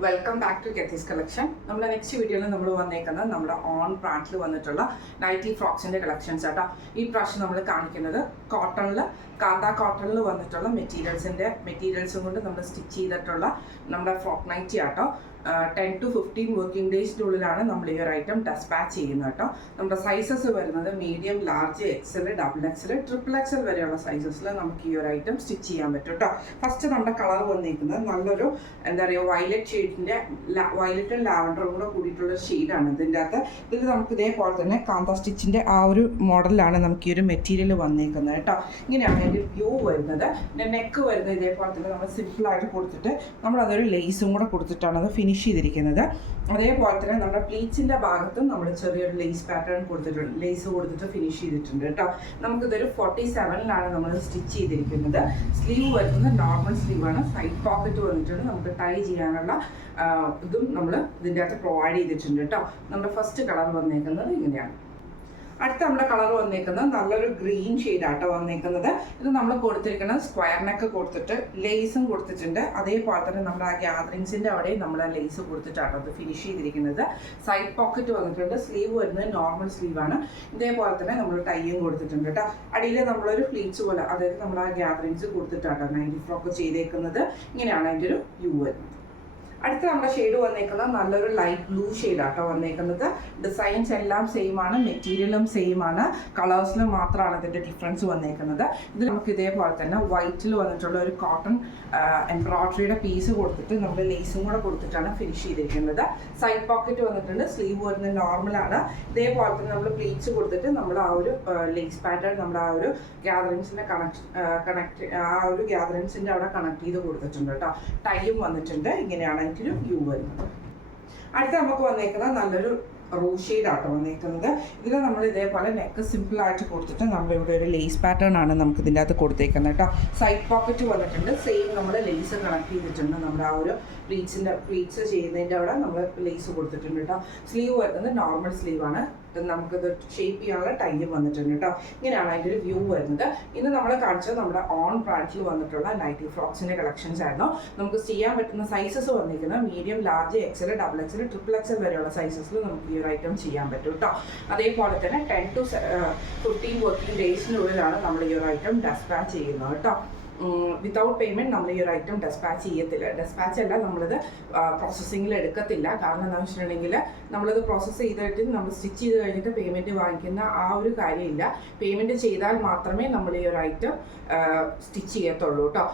Welcome back to കെത്തീസ് collection. നമ്മുടെ next വീഡിയോയിൽ നമ്മൾ വന്നേക്കുന്നത് നമ്മുടെ ഓൺ ബ്രാൻഡിൽ വന്നിട്ടുള്ള നൈറ്റി ഫ്രോക്സിൻ്റെ കളക്ഷൻസ് ആട്ടോ. ഈ പ്രാവശ്യം നമ്മൾ കാണിക്കുന്നത് കാന്ത കോട്ടണിൽ വന്നിട്ടുള്ള മെറ്റീരിയൽസും കൊണ്ട് നമ്മൾ സ്റ്റിച്ച് ചെയ്തിട്ടുള്ള നമ്മുടെ ഫ്രോക്ക് നൈറ്റി ആട്ടോ. 10 to 15 വർക്കിംഗ് ഡേയ്സിനുള്ളിലാണ് നമ്മൾ ഈ ഒരു ഐറ്റം ഡെസ്പാച്ച് ചെയ്യുന്നത് കേട്ടോ. നമ്മുടെ സൈസസ് വരുന്നത് medium, large, XL, double XL, triple XL വരെയുള്ള സൈസസിൽ നമുക്ക് ഈ ഒരു ഐറ്റം സ്റ്റിച്ച് ചെയ്യാൻ പറ്റും കേട്ടോ. ഫസ്റ്റ് നമ്മുടെ കളർ വന്നിരിക്കുന്നത് നല്ലൊരു വയലറ്റ് ഷെയ്ഡിൻ്റെ വയലറ്റും ലാവൻഡറും കൂടെ കൂടിയിട്ടുള്ള ഷെയ്ഡാണ് ഇതിൻ്റെ അകത്ത്. ഇതിൽ നമുക്ക് ഇതേപോലെ തന്നെ കാന്ത സ്റ്റിച്ചിൻ്റെ ആ ഒരു മോഡലാണ് നമുക്ക് ഈ ഒരു മെറ്റീരിയൽ വന്നിരിക്കുന്നത് കേട്ടോ. ഇങ്ങനെയാണ് അതിൻ്റെ വ്യൂ വരുന്നത്. പിന്നെ നെക്ക് വരുന്നത് ഇതേപോലെ തന്നെ നമ്മൾ സിമ്പിളായിട്ട് കൊടുത്തിട്ട് നമ്മളതൊരു ലേസും കൂടെ കൊടുത്തിട്ടാണ് അത് ഫിനിഷ് ചെയ്തിരിക്കുന്നത്. അതേപോലെ തന്നെ നമ്മുടെ പ്ലീറ്റ്സിൻ്റെ ഭാഗത്തും നമ്മൾ ചെറിയൊരു ലേസ് പാറ്റേൺ കൊടുത്തിട്ടുണ്ട്, ലേസ് കൊടുത്തിട്ട് ഫിനിഷ് ചെയ്തിട്ടുണ്ട് കേട്ടോ. നമുക്കിതൊരു 47ലാണ് നമ്മൾ സ്റ്റിച്ച് ചെയ്തിരിക്കുന്നത്. സ്ലീവ് വരുന്നത് നോർമൽ സ്ലീവാണ്. സൈഡ് പോക്കറ്റ് വന്നിട്ടുണ്ട്. നമുക്ക് ടൈ ചെയ്യാനുള്ള ഇതും നമ്മൾ ഇതിൻ്റെ അകത്ത് പ്രൊവൈഡ് ചെയ്തിട്ടുണ്ട് കേട്ടോ. നമ്മുടെ ഫസ്റ്റ് കളർ വന്നേക്കുന്നത് ഇങ്ങനെയാണ്. അടുത്ത നമ്മുടെ കളർ വന്നേക്കുന്നത് നല്ലൊരു ഗ്രീൻ ഷെയ്ഡാട്ടോ വന്നേക്കുന്നത്. ഇത് നമ്മൾ കൊടുത്തിരിക്കുന്നത് സ്ക്വയർ നെക്ക് കൊടുത്തിട്ട് ലേസും കൊടുത്തിട്ടുണ്ട്. അതേപോലെ തന്നെ നമ്മുടെ ആ ഗ്യാദറിങ്സിൻ്റെ അവിടെ നമ്മൾ ആ ലേസ് കൊടുത്തിട്ടാട്ടോ അത് ഫിനിഷ് ചെയ്തിരിക്കുന്നത്. സൈഡ് പോക്കറ്റ് വന്നിട്ടുണ്ട്. സ്ലീവ് വരുന്നത് നോർമൽ സ്ലീവാണ്. ഇതേപോലെ തന്നെ നമ്മൾ ടൈയും കൊടുത്തിട്ടുണ്ട് കേട്ടോ. അടിയിൽ നമ്മളൊരു ഫ്ലീറ്റ്സ് പോലെ, അതായത് നമ്മൾ ആ ഗ്യാദറിങ്സ് കൊടുത്തിട്ടാട്ടോ നൈറ്റി ഫ്രോക്ക് ചെയ്തേക്കുന്നത്. ഇങ്ങനെയാണ് അതിൻ്റെ ഒരു വ്യൂ വരുന്നത്. അടുത്ത നമ്മുടെ ഷെയ്ഡ് വന്നേക്കുന്നത് നല്ലൊരു ലൈറ്റ് ബ്ലൂ ഷെയ്ഡാട്ടോ വന്നേക്കുന്നത്. ഡിസൈൻസ് എല്ലാം സെയിം ആണ്, മെറ്റീരിയലും സെയിം ആണ്, കളേഴ്സിലും മാത്രമാണ് ഇതിൻ്റെ ഡിഫറൻസ് വന്നേക്കുന്നത്. ഇത് നമുക്ക് ഇതേപോലെ തന്നെ വൈറ്റിൽ വന്നിട്ടുള്ള ഒരു കോട്ടൺ എംബ്രോയ്ഡറിയുടെ പീസ് കൊടുത്തിട്ട് നമ്മൾ ലേസും കൂടെ കൊടുത്തിട്ടാണ് ഫിനിഷ് ചെയ്തിരിക്കുന്നത്. സൈഡ് പോക്കറ്റ് വന്നിട്ടുണ്ട്. സ്ലീവ് വരുന്നത് നോർമലാണ്. ഇതേപോലെ തന്നെ നമ്മൾ പ്ലീറ്റ്സ് കൊടുത്തിട്ട് നമ്മൾ ആ ഒരു ലേസ് പാറ്റേൺ നമ്മുടെ ആ ഒരു ഗ്യാദറിങ്സിൻ്റെ ആ ഒരു ഗ്യാദറിങ്സിൻ്റെ അവിടെ കണക്ട് ചെയ്ത് കൊടുത്തിട്ടുണ്ട് കേട്ടോ. ടൈയും വന്നിട്ടുണ്ട്. ഇങ്ങനെയാണ് ഒരു വ്യൂ വരുന്നത്. അടുത്ത നമുക്ക് വന്നേക്കുന്നത് നല്ലൊരു റോ ഷെയ്ഡാട്ടോ വന്നേക്കുന്നത്. ഇതിൽ നമ്മൾ ഇതേപോലെ നെക്ക് സിമ്പിളായിട്ട് കൊടുത്തിട്ട് നമ്മളിവിടെ ഒരു ലേസ് പാറ്റേൺ ആണ് നമുക്ക് ഇതിൻ്റെ അകത്ത് കൊടുത്തേക്കുന്നത് കേട്ടോ. സൈഡ് പോക്കറ്റ് വന്നിട്ടുണ്ട്. സെയിം നമ്മൾ ലേസ് കണക്ട് ചെയ്തിട്ടുണ്ട്. നമ്മുടെ ആ ഒരു പ്ലീറ്റ്സ് ചെയ്യുന്നതിൻ്റെ അവിടെ നമ്മൾ ലേസ് കൊടുത്തിട്ടുണ്ട് കേട്ടോ. സ്ലീവ് വരുന്നത് നോർമൽ സ്ലീവാണ്. നമുക്കിത് ഷേപ്പ് ചെയ്യാനുള്ള ടൈം വന്നിട്ടുണ്ട് കേട്ടോ. ഇങ്ങനെയാണ് അതിൻ്റെ ഒരു വ്യൂ വരുന്നത്. ഇന്ന് നമ്മൾ കാണിച്ചത് നമ്മുടെ ഓൺ ബ്രാൻഡിൽ വന്നിട്ടുള്ള നൈറ്റി ഫ്രോക്സിൻ്റെ കളക്ഷൻസ് ആയിരുന്നു. നമുക്ക് ചെയ്യാൻ പറ്റുന്ന സൈസസ് വന്നിരിക്കുന്നത് medium, large, XL, double XL, triple XL വരെയുള്ള സൈസസിൽ നമുക്ക് ഈ ഒരു ഐറ്റം ചെയ്യാൻ പറ്റും കേട്ടോ. അതേപോലെ തന്നെ 10 to 15 വർക്കിംഗ് ഡേയ്സിനുള്ളിലാണ് നമ്മൾ ഈ ഒരു ഐറ്റം ഡെസ്പാച്ച് ചെയ്യുന്നത് കേട്ടോ. വിത്തൗട്ട് പേയ്മെൻറ്റ് നമ്മൾ ഈ ഒരു ഐറ്റം ഡെസ്പാച്ച് ചെയ്യത്തില്ല. ഡെസ്പാച്ച് അല്ല, നമ്മളിത് പ്രോസസ്സിങ്ങിൽ എടുക്കത്തില്ല. കാരണം എന്താണെന്ന് വെച്ചിട്ടുണ്ടെങ്കിൽ നമ്മളിത് പ്രോസസ്സ് ചെയ്തിട്ട് നമ്മൾ സ്റ്റിച്ച് ചെയ്ത് കഴിഞ്ഞിട്ട് പേയ്മെൻറ്റ് വാങ്ങിക്കുന്ന ആ ഒരു കാര്യമില്ല. പേയ്മെൻറ്റ് ചെയ്താൽ മാത്രമേ നമ്മൾ ഈ ഒരു ഐറ്റം സ്റ്റിച്ച് ചെയ്യത്തുള്ളൂ കേട്ടോ.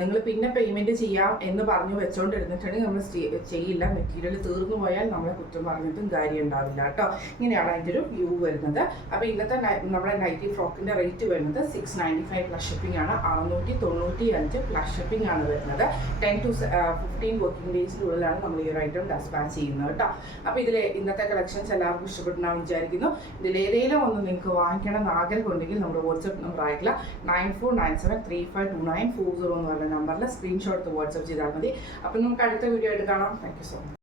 നിങ്ങൾ പിന്നെ പേയ്മെൻറ്റ് ചെയ്യാം എന്ന് പറഞ്ഞു വെച്ചുകൊണ്ടിരുന്നിട്ടുണ്ടെങ്കിൽ നമ്മൾ ചെയ്യില്ല. മെറ്റീരിയൽ തീർന്നു പോയാൽ നമ്മളെ കുറ്റം പറഞ്ഞിട്ടും കാര്യം ഉണ്ടാവില്ല കേട്ടോ. ഇങ്ങനെയാണ് അതിൻ്റെ ഒരു വ്യൂ വരുന്നത്. അപ്പോൾ ഇന്നത്തെ നമ്മുടെ നൈറ്റി ഫ്രോക്കിൻ്റെ റേറ്റ് വരുന്നത് 695 പ്ലസ് ഷിപ്പിംഗ് ആണ്. 695 പ്ലസ് ഷിപ്പിംഗ് ആണ് വരുന്നത്. 10 to 15 വർക്കിംഗ് ഡേയ്സിനുള്ളിലാണ് നമ്മൾ ഈ ഒരു ഐറ്റം ഡെസ്പാച്ച് ചെയ്യുന്നത് കേട്ടോ. അപ്പോൾ ഇതിൽ ഇന്നത്തെ കളക്ഷൻസ് എല്ലാവർക്കും ഇഷ്ടപ്പെട്ടെന്നാണ് വിചാരിക്കുന്നു. ഇതിലേതെങ്കിലും ഒന്ന് നിങ്ങൾക്ക് വാങ്ങിക്കണം എന്ന് ആഗ്രഹമുണ്ടെങ്കിൽ നമ്മുടെ വാട്സപ്പ് നമ്പർ ആയിട്ടുള്ള 9497352940 എന്ന് പറയുന്ന നമ്പറിൽ സ്ക്രീൻഷോട്ട് വാട്സപ്പ് ചെയ്താൽ മതി. അപ്പോൾ നമുക്ക് അടുത്ത വീഡിയോ ആയിട്ട് കാണാം. Thank you so much.